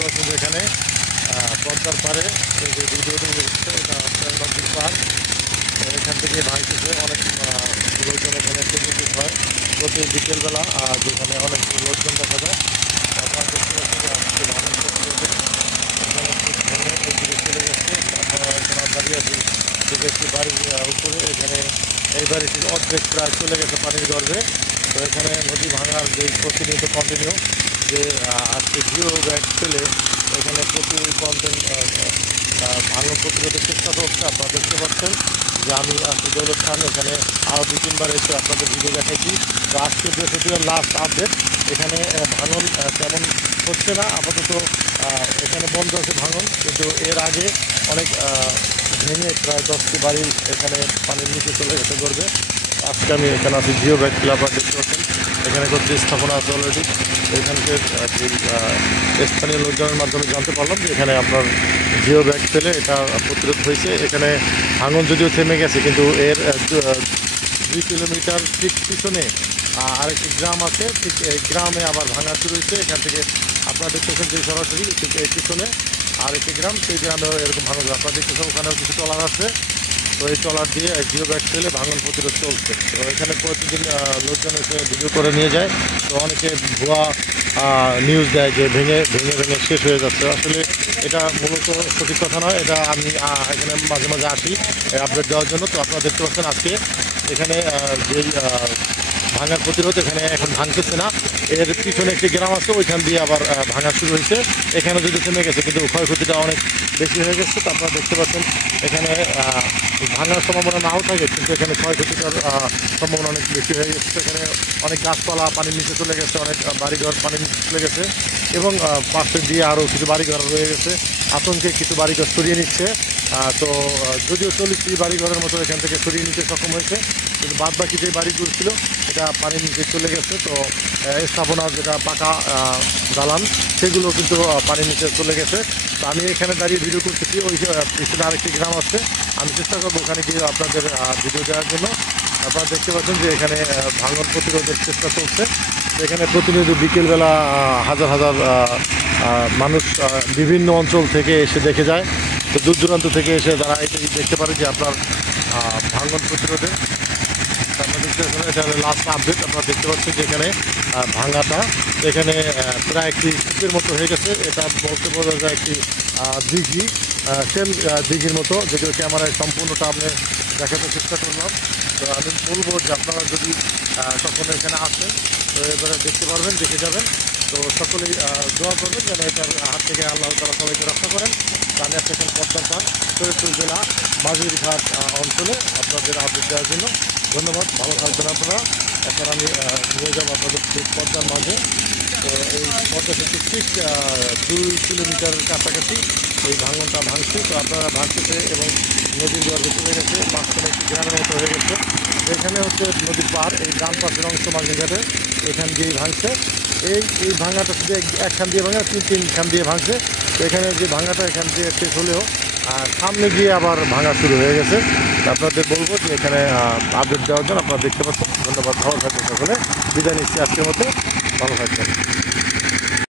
দেখতে পাচ্ছেন যে এখানে পদ্মার পাড়ে যে ভিডিওটা হচ্ছে এটা আপনার নদীর পাড়। এখান থেকে ভাঙতেছে অনেক লোকজন এখানে উপস্থিত হয় প্রতি বিকেলবেলা, যেখানে অনেক লোকজন দেখা যায়। আপনারা দেখতে পাচ্ছেন যে আজকে ভাঙন এখানে ভেঙে এদিকে চলে গেছে। আপনারা এখানে দাঁড়িয়ে আছি ঠিক একটি বাড়ির উপরে। এখানে এই বাড়িটির অর্ধেক প্রায় চলে গেছে পানির গর্ভে। তো এখানে নদী ভাঙার যে প্রতিনিয়ত কন্টিনিউ যে আজকে জিও ব্যাগ ফেলে এখানে প্রচুর কন্টেন্ট ভাঙন প্রতিরোধের চেষ্টা করছে। আপনারা দেখতে পাচ্ছেন যে আমি আজকে দৌলত খান এখানে আরও 2-3বার এসে আপনাদের ভিডিও দেখাইছি। তো আজকে বৃহস্পতিবার লাস্ট আপডেট। এখানে ভাঙন তেমন হচ্ছে না আপাতত, এখানে বন্ধ আছে ভাঙন, কিন্তু এর আগে অনেক ভেঙে প্রায় 10টি বাড়ি এখানে পানির নিচে চলে গেছে গর্বে। আজকে আমি এখানে আছি জিও ব্যাগ ক্লাব, দেখতে পাচ্ছেন এখানে কয়েকটি স্থাপনা আছে অলরেডি। এখানকার যে স্থানীয় লোকজনের মাধ্যমে জানতে পারলাম যে এখানে আপনার জিও ব্যাগ ফেলে এটা প্রতিরোধ হয়েছে। এখানে ভাঙন যদিও থেমে গেছে, কিন্তু এর 2 কিলোমিটার ঠিক পিছনে আরেকটি গ্রাম আছে, ঠিক এই গ্রামে আবার ভাঙা শুরু হয়েছে। এখান থেকে আপনারা দেখতেছেন যে সরাসরি ঠিক এই পিছনে আরেকটি গ্রাম, সেই গ্রামেও এরকম ভাঙন আপনারা দেখতেছেন। ওখানেও কিছু ট্রলার আছে, তো এই ট্রলার দিয়ে জিও ব্যাগ ফেলে ভাঙন প্রতিরোধ চলছে। তো এখানে প্রতিদিন লোকজন এসে ভিডিও করে নিয়ে যায়। তো অনেকে ভুয়া নিউজ দেয় যে ভেঙে ভেঙে ভেঙে শেষ হয়ে যাচ্ছে। আসলে এটা মূলত সঠিক কথা নয়। এটা আমি এখানে মাঝে মাঝে আসি আপডেট দেওয়ার জন্য। তো আপনারা দেখতে পাচ্ছেন আজকে এখানে যেই ভাঙার প্রতিরোধ এখানে এখন ভাঙতেছে না। এর পিছনে একটি গ্রাম আছে, ওইখান দিয়ে আবার ভাঙা শুরু হয়েছে। এখানে যদি থেমে গেছে, কিন্তু ক্ষয়ক্ষতিটা অনেক বেশি হয়ে গেছে। তো আপনারা দেখতে পাচ্ছেন এখানে ভাঙার সম্ভাবনা নাও থাকে, কিন্তু এখানে ক্ষয়ক্ষতিটার সম্ভাবনা অনেক বেশি হয়ে গেছে। এখানে অনেক গাছপালা পানির নিচে চলে গেছে, অনেক বাড়িঘর পানির নিচে চলে গেছে, এবং পাশে দিয়ে আরও কিছু বাড়িঘর রয়ে গেছে। আতঙ্কে কিছু বাড়িঘর সরিয়ে নিচ্ছে। তো যদিও 40টি বাড়িঘরের মতো এখান থেকে সরিয়ে নিতে সক্ষম হয়েছে, কিন্তু বাদ বাকি যে বাড়িগুলো ছিল এটা পানির নিচে চলে গেছে। তো স্থাপনা যেটা পাকা দালান সেগুলো কিন্তু পানির নিচে চলে গেছে। তো আমি এখানে দাঁড়িয়ে ভিডিও করতেছি, ওই পিছনে আরেকটি গ্রাম আছে। আমি চেষ্টা করবো ওখানে গিয়ে আপনাদের ভিডিও দেওয়ার জন্য। আপনারা দেখতে পাচ্ছেন যে এখানে ভাঙন প্রতিরোধের চেষ্টা চলছে। এখানে প্রতিনিয়ত বিকেলবেলা হাজার হাজার মানুষ বিভিন্ন অঞ্চল থেকে এসে দেখে যায়। তো দূর দূরান্ত থেকে এসে তারা এটাই দেখতে পারে যে আপনার ভাঙন প্রতিরোধে আপনারা দেখতে পাচ্ছেন এটা লাস্ট আপডেট। আপনারা দেখতে পাচ্ছেন যে এখানে ভাঙাটা এখানে প্রায় একটি কূপের মতো হয়ে গেছে। এটা বলতে বোঝা যায় একটি দিঘি, সেম দিঘির মতো, যদিও ক্যামেরায় সম্পূর্ণটা আপনি দেখাতে চেষ্টা করলাম। তো আমি বলবো যে আপনারা যদি কখনো এখানে আসেন তো এবারে দেখতে পারবেন, দেখে যাবেন। তো সকলেই দোয়া করবেন যেন এটার হাত থেকে আল্লাহ তাআলা সবাইকে রক্ষা করেন। আমি আজকে এখন পদ্মার পাড় শরীয়তপুর জেলা মাঝিরঘাট অঞ্চলে আপনাদের আপডেট দেওয়ার জন্য ধন্যবাদ। ভালো থাকবেন আপনারা। এখন আমি নিয়ে যাবো আপনাদের ঠিক পদ্মার মাঝে। তো এই পদ্মা থেকে ঠিক 2 কিলোমিটার কাছাকাছি এই ভাঙনটা ভাঙছে। তো আপনারা ভাঙতেছে এবং নদীর গর্ভে চলে গেছে, মাঝখানে একটি গ্রামের মতো হয়ে গেছে। এখানে হচ্ছে নদীর পাড়, এই ডান পাশের অংশ মাঝিঘাটে এখান দিয়েই ভাঙছে। এই ভাঙাটা শুধু একখান দিয়ে ভাঙা, 3 খান দিয়ে ভাঙছে। তো এখানে যে ভাঙাটা এখান দিয়ে শেষ হলেও সামনে গিয়ে আবার ভাঙা শুরু হয়ে গেছে। আপনাদের বলবো যে এখানে আপডেট দেওয়ার জন্য আপনারা দেখতে পাচ্ছেন। ধন্যবাদ। ভালো থাকবেন সকলে। বিদায় নিচ্ছি আজকের মতো। ভালো থাকবেন।